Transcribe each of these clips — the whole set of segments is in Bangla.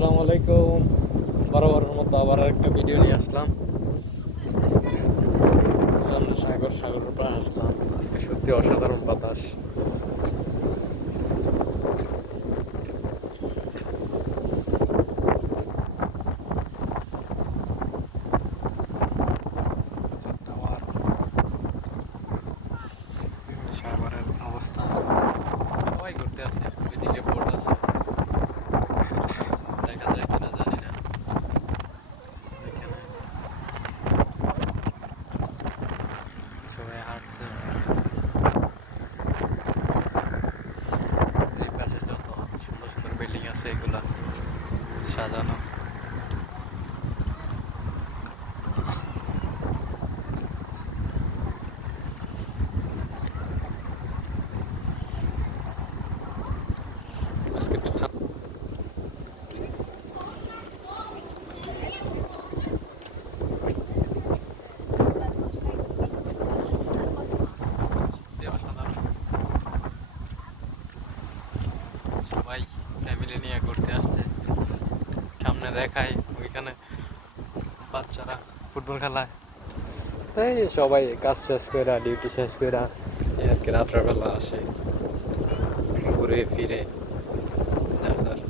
আসসালামু আলাইকুম। বরাবরের মতো আবার একটা ভিডিও নিয়ে আসলাম। সামনে সাগরের পাড়ে আসলাম। আজকে সত্যি অসাধারণ বাতাস। সাগরের অবস্থা সবাই ঘুরতে আসে। ওইদিকে বোট আছে, দেখা যায় কিনা জানি না। এখানে সবাই হাঁটছে। এই পাশে যত সুন্দর সুন্দর বিল্ডিং আছে এগুলা সাজানো। আজকে একটু সবাই ফ্যামিলি নিয়ে ঘুরতে আসছে। সামনে দেখাই ওইখানে বাচ্চারা ফুটবল খেলায়, তাই সবাই কাজ শেষ করে ডিউটি শেষ করে আর কি রাত্রেবেলা আসে, ঘুরে ফিরে যার যার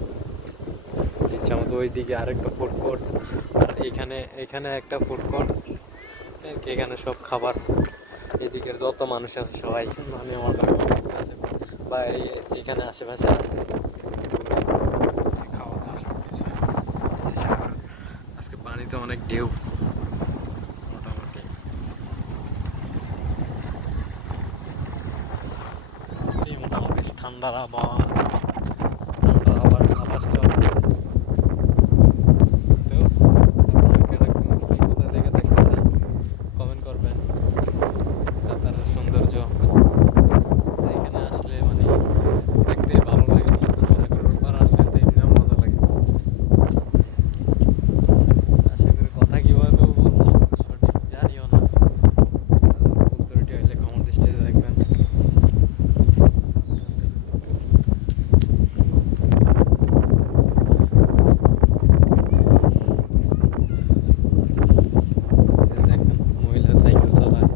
ইচ্ছা মতো। ওইদিকে আরেকটা ফুড কোর্ট, আর এখানে একটা ফুড কোর্ট। এখানে সব খাবার, এদিকের যত মানুষ আছে সবাই মানে আমাদের আছে বা এইখানে আশেপাশে আছে। খাওয়া দাওয়া সব কিছু। আজকে পানিতে অনেক ঢেউ, মোটামুটি মোটামুটি ঠান্ডার আবহাওয়া, ঠান্ডার আবাস চলতেছে। তো কোথায় থেকে দেখতেছেন কমেন্ট করবেন। কাতারের সৌন্দর্য এখানে আসলে মানে দেখতেই ভালো লাগে। সাগরের পাড় আসলে তো এমনিও মজা লাগে। আশা করি কথা কীভাবে বলবো সঠিক জানিও না, উত্তরটি হইলে কমেন্ট দৃষ্টিতে দেখবেন। দেখেন মহিলা সাইকেল চালায়।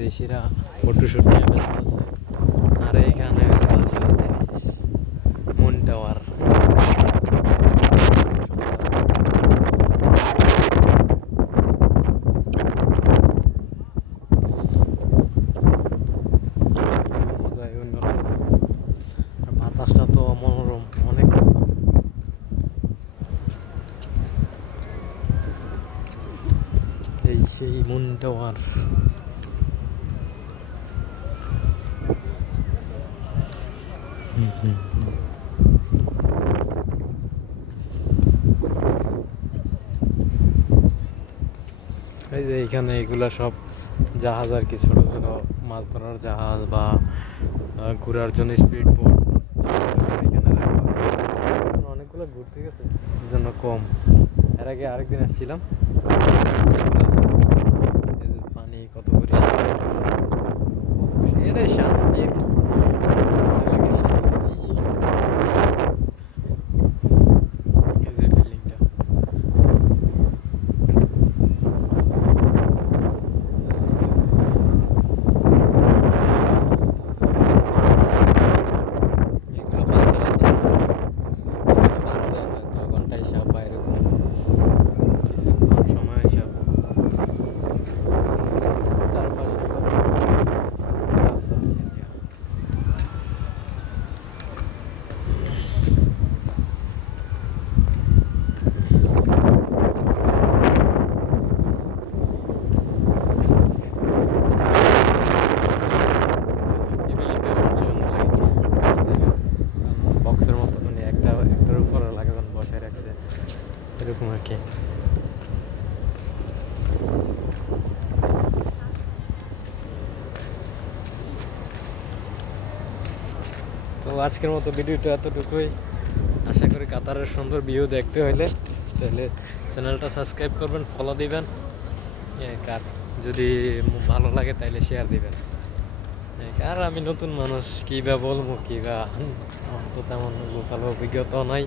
দেশিরা ফটোশুট নিয়ে ব্যস্ত আছে। আর এইখানে আসল জিনিস মুন টাওয়ার। মজাই অন্যরকম, আর বাতাসটা তো মনোরম, অনেক মজা। এই সেই মুন টাওয়ার। এই যে এইখানে এগুলা সব জাহাজ আর কি, ছোট ছোট মাছ ধরার জাহাজ বা ঘোরার জন্য স্পিড বোট এখানে রাখা হয়। অনেকগুলো ঘুরতে গেছে এই জন্য কম। এর আগে আরেকদিন আসছিলাম, এই যে পানি কত পরিষ্কার, এটাই শান্তি। এই যে বিল্ডিংটা, এগুলো বাচ্চারা ঘন্টায় হিসাব বা এরকম কিছুক্ষণ সময় হিসাব। তো আজকের মতো ভিডিওটা এতটুকুই। আশা করি কাতারের সুন্দর ভিউ দেখতে হইলে তাহলে চ্যানেলটা সাবস্ক্রাইব করবেন, ফলো দিবেন, আর যদি ভালো লাগে তাহলে শেয়ার দিবেন। আর আমি নতুন মানুষ, কী বা বলবো, কী বা আমার তো তেমন গোছালো অভিজ্ঞতাও নাই।